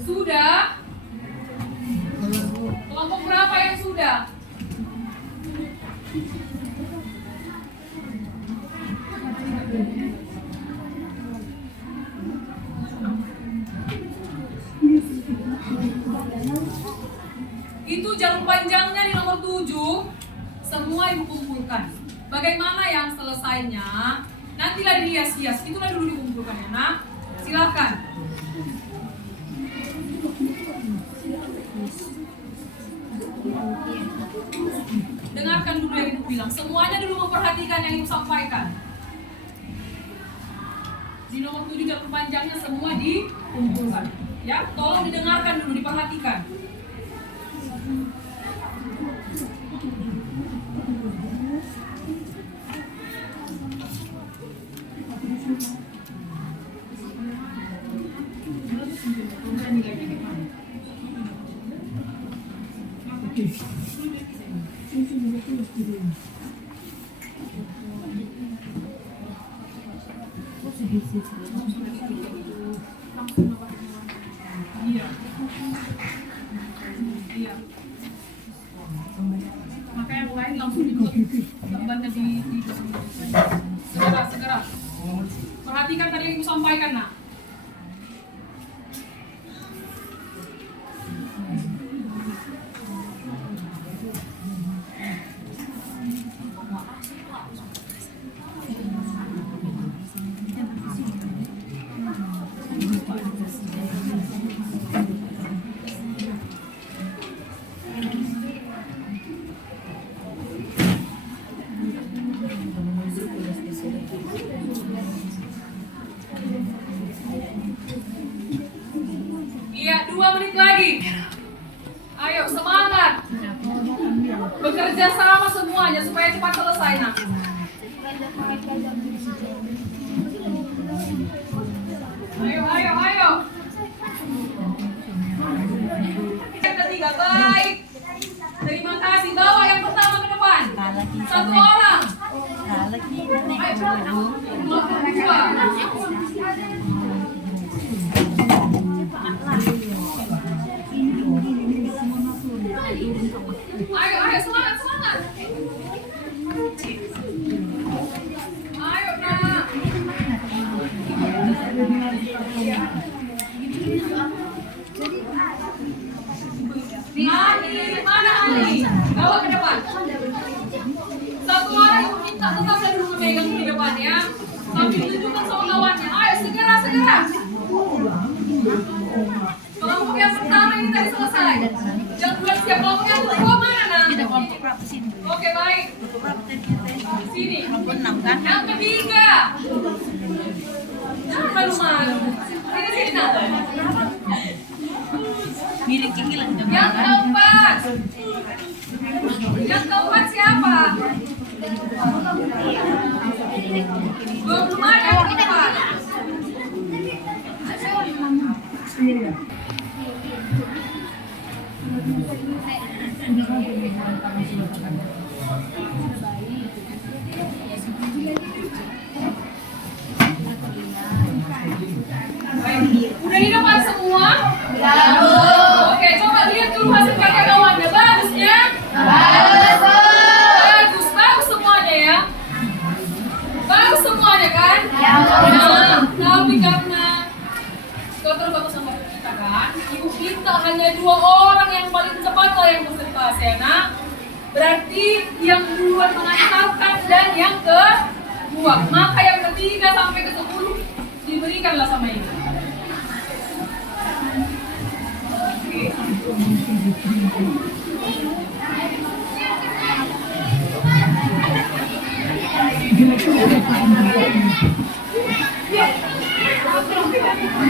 Sudah? Kelompok berapa yang sudah? Itu jarum panjangnya di nomor 7. Semua ibu kumpulkan. Bagaimana yang selesainya? Nantilah dihias-hias. Itulah dulu dikumpulkan ya, Nak. Silakan. Dengarkan dulu yang ibu bilang. Semuanya dulu memperhatikan yang ibu sampaikan. Di nomor 7 jadwal panjangnya semua dikumpulkan. Ya, tolong didengarkan dulu, diperhatikan. Iya. Iya. Maka yang lain langsung ditutup gambarnya di segera. Perhatikan tadi yang ibu sampaikan, nak. Iya, 2 menit lagi. Ayo, semangat. Bekerja sama semuanya supaya cepat selesai, nak. Ayo. Yang ketiga, baik. Terima kasih. Bawa yang pertama ke depan. 1 orang. Ayo, 2. Ayo, semangat. Ayo, nak. Mana Ali? Bawa ke depan. 1 orang yang minta tetap saya dulu memegang di depan ya. Sambil tunjukkan sama kawannya. Ayo, segera. Kelompok yang pertama ini tadi selesai. Yang belum siap kelompok yang kedua mana, nak? Oke, baik. Sini. Yang ketiga. Jangan malu-malu. Sini, nak. Yang keempat siapa? Belum ada yang keempat. Udah di depan semua? Oke, coba lihat dulu hasil karya kawannya. Bagusnya? Bagus semuanya ya. Bagus semuanya kan? Nah, tapi karena keterbatas sama kita kan, ibu kita hanya 2 orang yang paling cepat lah yang presentasi ya, nak. Berarti yang duluan mengantarkan dan yang kedua. Maka yang ketiga sampai ke 10 diberikanlah sama ibu.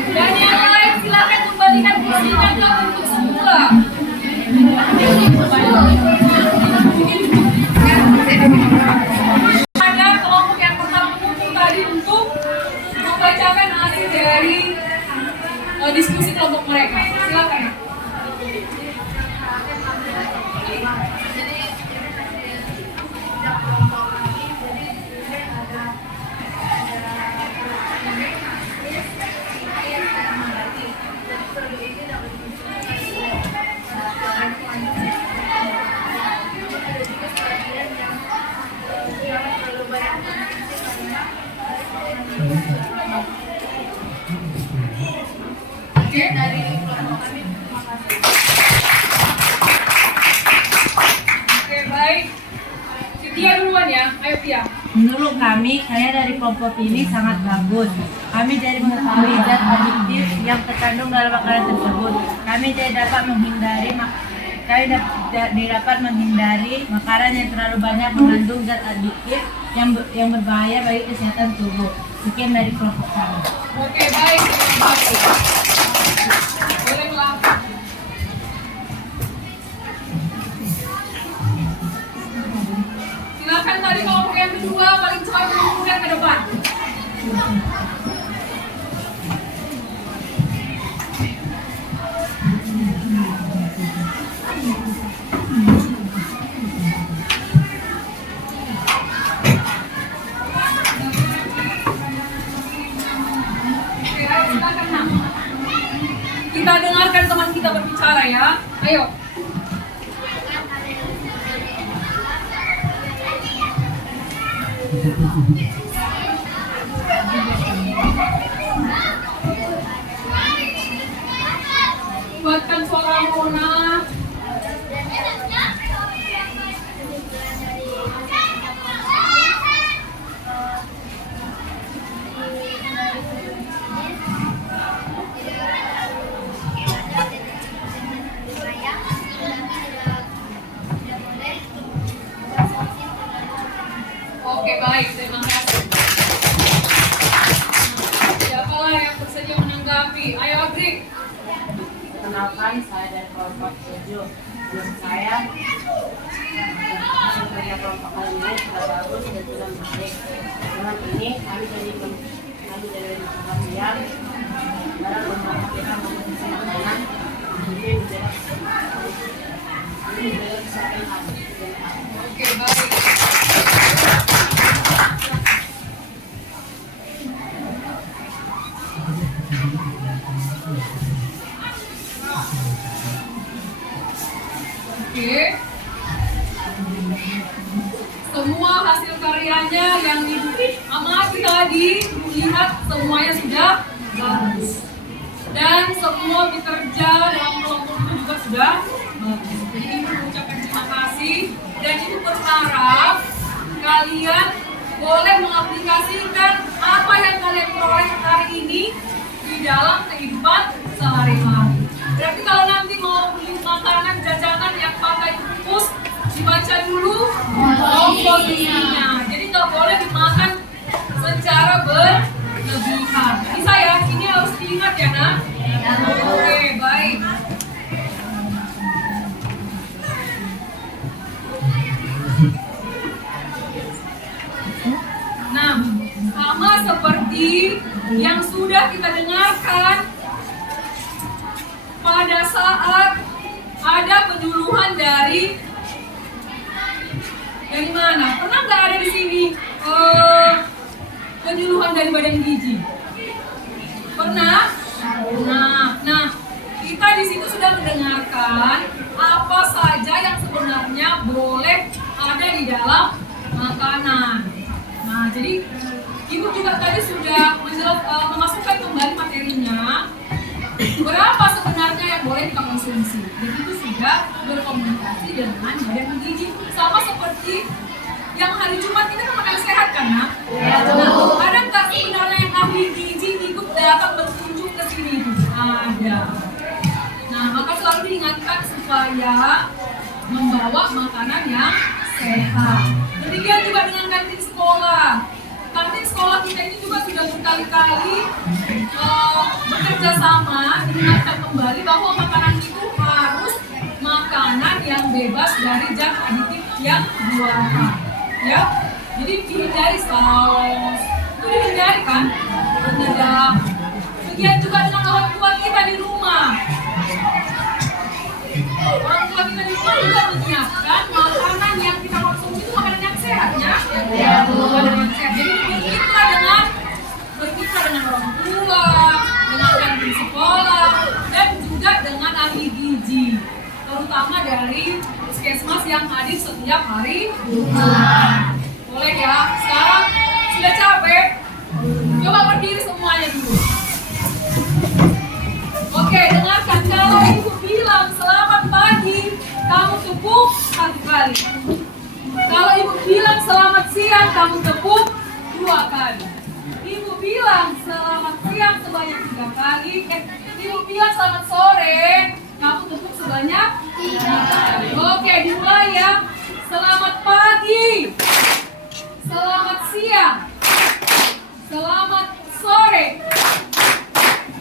Dan yang lain silakan kembalikan kursinya ke untuk semula. Ada kelompok yang pertama mengumpul tadi untuk membacakan hasil dari diskusi kelompok mereka. Silakan. Oke, dari kelompok kami terima kasih. Oke, baik. Si Tia duluan ya. Ayo Tia. Menurut kami, karya dari kelompok ini sangat bagus. Kami jadi mengetahui zat adiktif yang terkandung dalam makanan tersebut. Kami dapat menghindari makanan yang terlalu banyak mengandung zat adiktif yang berbahaya bagi kesehatan tubuh. Sekian dari kelompok kami. Oke, baik, terima kasih. Boleh melangkah. Silakan tadi kelompok yang kedua paling cepat menunjukkan ke depan. Oke, ayo silakan Nak. Kita dengarkan teman kita berbicara ya. Ayo. Buatkan suara Mona. Oke, baik, terima kasih. Siapalah yang bersedia menanggapi? Ayo, Adri. Perkenalkan, saya dari kelompok 7. Menurut saya, kerja kelompok kali ini sudah bagus dan sudah menarik. Dengan ini, kami jadi perhatian dalam memperhatikan konsumsi makanan ini menjaga kesehatan kami. Oke, baik. Oke. Semua hasil karyanya yang diamati tadi lihat semuanya sudah bagus. Dan semua bekerja dalam kelompok itu juga sudah bagus. Jadi Ibu mengucapkan terima kasih dan Ibu berharap kalian boleh mengaplikasikan apa yang kalian peroleh hari ini di dalam kehidupan sehari-hari. Berarti kalau nanti mau beli makanan jajanan yang pakai bungkus, dibaca dulu komposisinya. Jadi nggak boleh dimakan secara berlebihan. Bisa ya? Ini harus diingat ya, Nak? Oke, baik. Nah, sama seperti yang sudah kita dengarkan pada saat ada penyuluhan dari mana? Pernah nggak ada di sini penyuluhan dari Badan Gizi? Pernah? Nah, kita di situ sudah mendengarkan apa saja yang sebenarnya boleh ada di dalam makanan. Nah, jadi Ibu juga tadi sudah memasukkan kembali materinya. Berapa sebenarnya yang boleh kita konsumsi? Dan itu sudah berkomunikasi dengan Badan Gizi. Sama seperti yang hari Jumat kita kan makan sehat kan, Nak? Nah, ada nggak sebenarnya yang ahli gizi ikut datang berkunjung ke sini? Ada. Nah, maka selalu diingatkan supaya membawa makanan yang sehat. Demikian juga dengan kantin sekolah. Kantin sekolah kita ini juga sudah berkali-kali bekerja sama, diingatkan kembali bahwa makanan itu harus makanan yang bebas dari zat aditif yang buatan, ya. Jadi dihindari saus, itu dihindari kan, penyedap. Demikian juga dengan orang tua kita di rumah. Orang tua kita di rumah juga menyiapkan makanan yang kita konsumsi itu makanan yang sehat, ya. Makanan yang sehat. Jadi bermitra dengan orang tua, dengan kantin sekolah, dan juga dengan ahli gizi, terutama dari puskesmas yang hadir setiap hari Jumat. Boleh ya? Sekarang sudah capek? Coba berdiri semuanya dulu. Oke, dengarkan. Kalau Ibu bilang selamat pagi, kamu tepuk 1 kali. Kalau Ibu bilang selamat siang, kamu tepuk 2 kali. Ibu bilang selamat siang sebanyak 3 kali. Ibu bilang selamat sore, kamu tepuk sebanyak 3 kali. Oke, dimulai ya. Selamat pagi, selamat siang, selamat sore,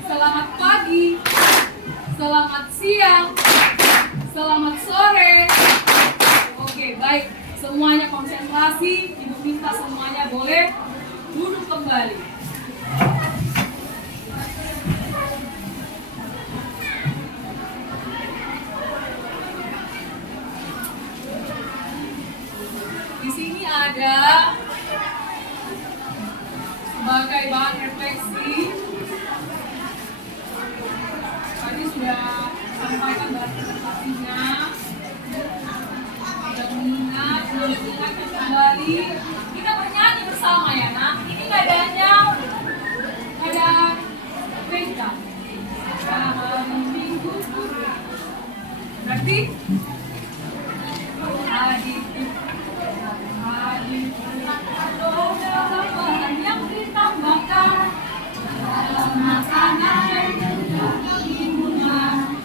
selamat pagi, selamat siang, selamat sore. Oke, baik. Semuanya konsentrasi. Ibu minta semuanya boleh duduk kembali. Di sini ada sebagai bahan refleksi. Tadi sudah sampaikan bahan refleksinya. Sudah mengingat kembali. Kita bernyanyi bersama ya nak. Ini nadanya ada beda. Hari Minggu. Berarti yang ditambahkan dalam makanan minuman,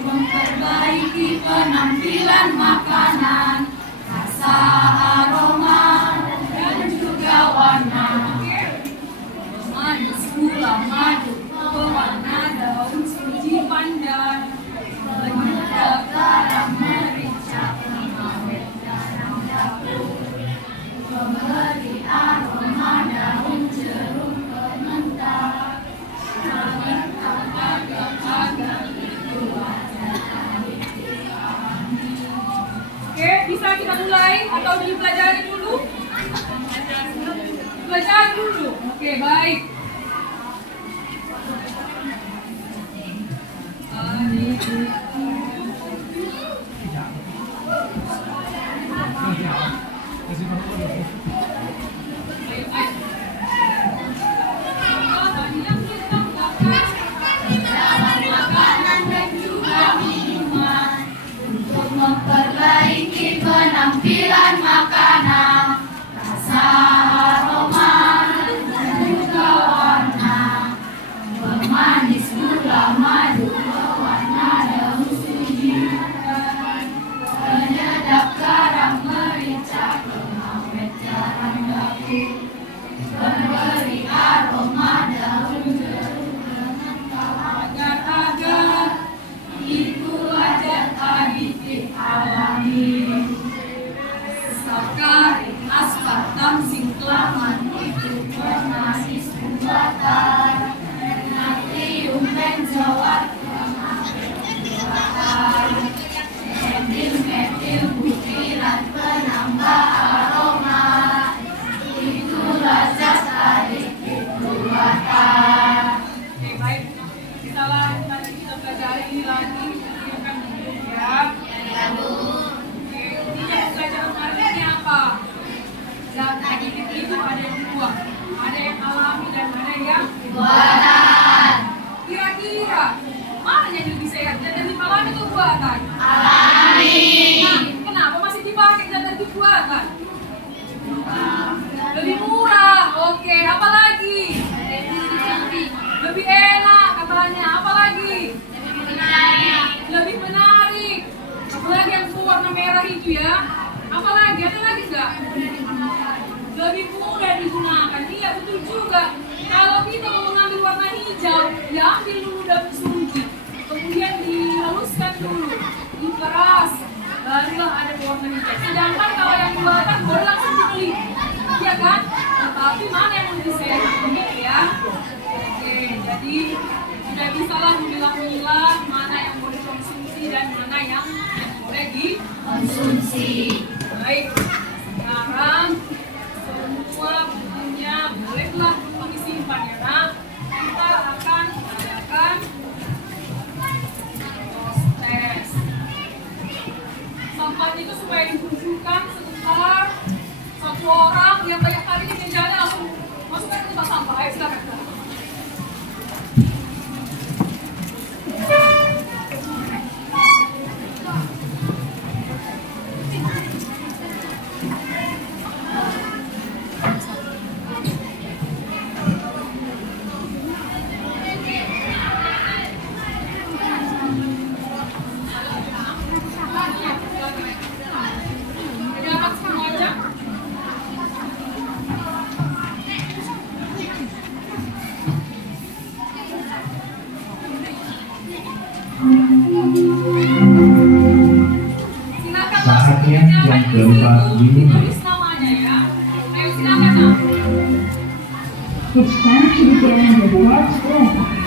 memperbaiki penampilan makanan, rasa, aroma, dan juga warna. Manis, gula, madu, pewarna, daun suji pandan, penyedap, garam, merica, pengawet, garam dapur, pemberi aroma, daun jeruk, pengental, mengental agar itu ada di kami. Oke, bisa kita mulai atau dipelajari dulu? Pelajari dulu. Oke, baik. Memperbaiki penampilan makanan, rasa, aroma, dan juga warna, pemanis, gula, madu, pewarna, daun suji, penyedap, garam, merica, pengawet, garam dapur, pemberi aroma, daun jeruk, pengental, agar-agar itu wajar aditif alami. Sakarin, aspartam, siklaman itu pemanis buatan, natrium benzoat buatan, metil butiran penambah aroma, itulah zat aditif buatan. Oke, baik. Kita lanjut, kita pelajari ini lagi. Silakan duduk ya. Ya Bu. Oke, intinya pelajaran hari ini apa? Zat aditif itu ada dua. Ada yang alami dan ada yang Buatan. kira-kira mana yang lebih sehat? Zat aditif alami atau buatan? Alami. Nah, kenapa masih dipakai zat aditif buatan? Lebih murah. Oke, apa lagi? Lebih enak katanya. Apa lagi? Lebih menarik. Apalagi yang warna merah itu ya. Apalagi? Ada lagi nggak? Lebih mudah digunakan. Iya betul juga. Kalau kita mau mengambil warna hijau, ya ambil dulu daun suji, kemudian dihaluskan dulu, diperas, barulah ada warna hijau. Sedangkan kalau yang buatan boleh langsung dibeli, ya kan? Tetapi mana yang lebih sehat? Ini ya. Oke, jadi sudah bisalah memilah-milah mana yang boleh konsumsi dan mana yang boleh dikonsumsi. Baik, sekarang semua bukunya bolehlah disimpan ya nak. Kita akan mengadakan tes. Sampah itu supaya dikumpulkan sebentar. Satu orang yang banyak kali di mejanya langsung masukkan ke tempat sampah. Ayo silakan. keempat minuman. Tulis namanya ya. Ayo silakan Nak. It's time to begin the fourth step.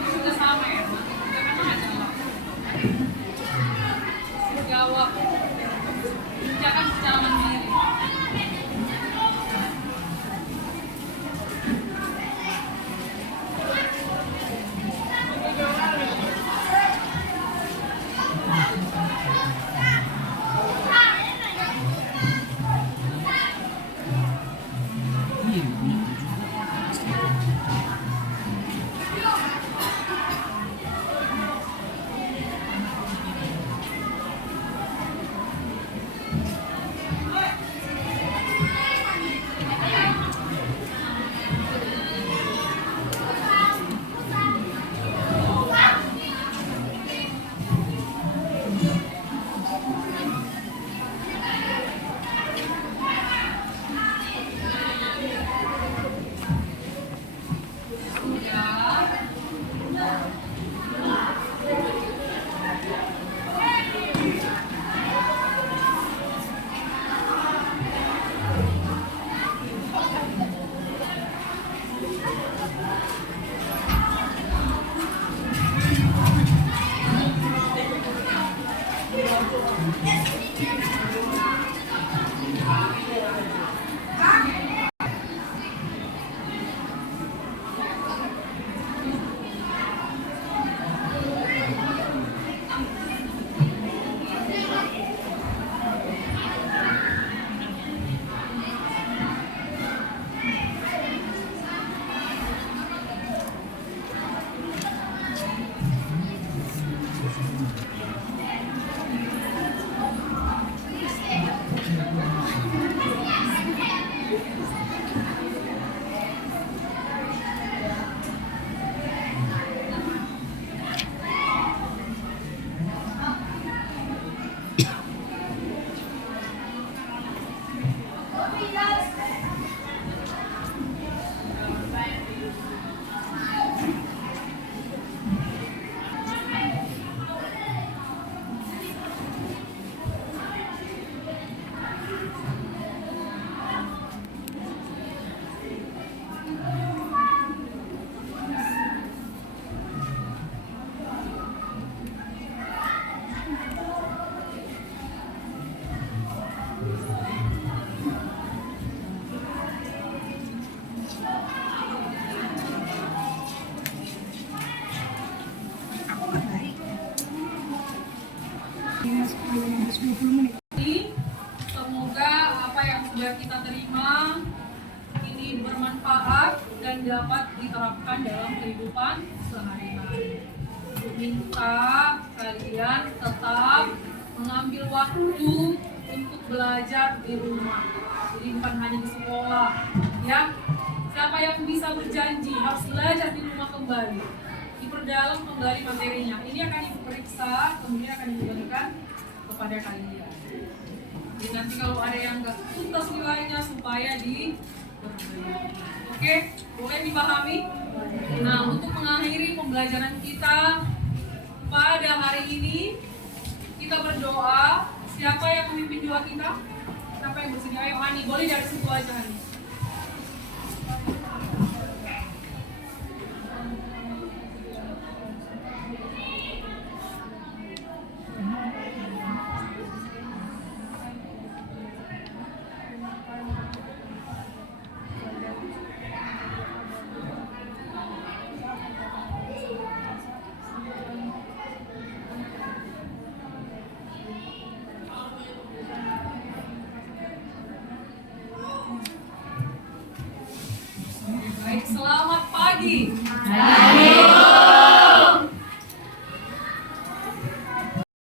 Sudah sama ya. Jawab. Kerjakan secara mandiri. Semoga apa yang sudah kita terima ini bermanfaat dan dapat diterapkan dalam kehidupan sehari-hari. Minta kalian tetap mengambil waktu untuk belajar di rumah. Jadi bukan hanya di sekolah, ya. Siapa yang bisa berjanji harus belajar di rumah kembali, diperdalam kembali materinya. Ini akan diperiksa, kemudian akan diberikan kepada kalian. Jadi nanti kalau ada yang nggak tuntas nilainya supaya diperbaiki. Oke, boleh dipahami? Nah, untuk mengakhiri pembelajaran kita pada hari ini, kita berdoa Siapa yang memimpin doa kita? Siapa yang bersedia? Ayo Hani, boleh dari situ aja Hani. Baik, selamat pagi.